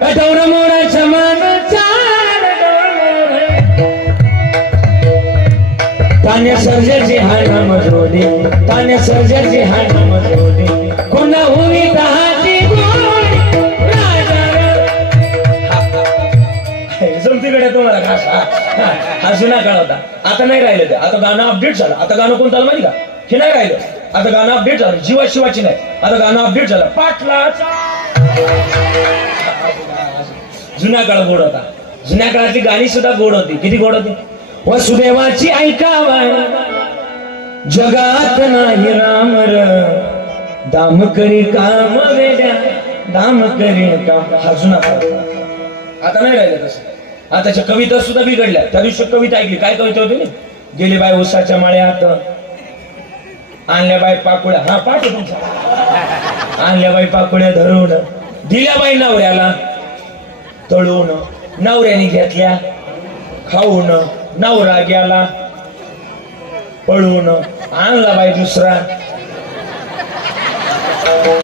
कठोर मोडाच्या मानाचा ताने सर्जाची हाना मजोडी ताने सर्जाची हाना मजोडी कुणा होई दहाची गोडी जमतीकडे तुम्हाला हा जुना काळ होता. आता नाही राहिलं ते. आता गाणं अपडेट झालं. आता गाणं कोणतं आलं माहिती का? हे नाही राहिलं. आता गाणं अपडेट झालं. जीवा शिवाची नाही. आता गाणं अपडेट झालं. पाटलाचा जुना काळ गोड होता. जुन्या काळातली गाणी सुद्धा गोड होती. किती गोड होती? वसुदेवाची ऐकावा जगात नाही राम र दाम करी काम वेड्या दाम करी काम. हा जुना काळ. आता नाही राहिलं तसं. आताच्या कविता सुद्धा बिघडल्या. त्या दिवशी कविता ऐकली. काय कविता होती ना? गेली बाय उसाच्या माळ्यात आणल्या बाय पाकुळ्या. हा पाठ तुमचा. आणल्या बाई पाकुळ्या धरून दिल्या बाई नवऱ्याला तळून नवऱ्याने घेतल्या खाऊन नवरा गेला पळून आणला बाई दुसरा.